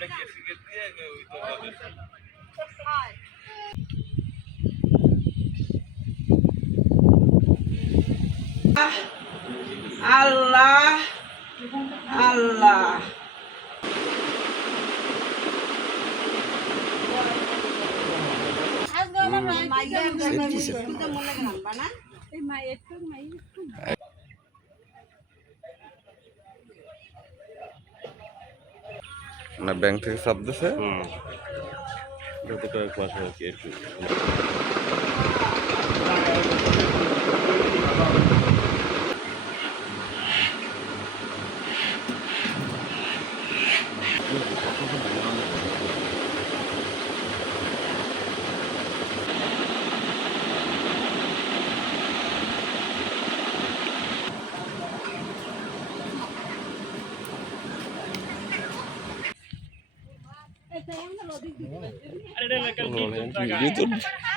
অনেক কেসি কেস দিয়ে ওই তো না ব্যাংক থেকে চাপ দিছে হুম গত কয়েক মাস আর কি একটু ভিতর हाँ। हाँ, ये तो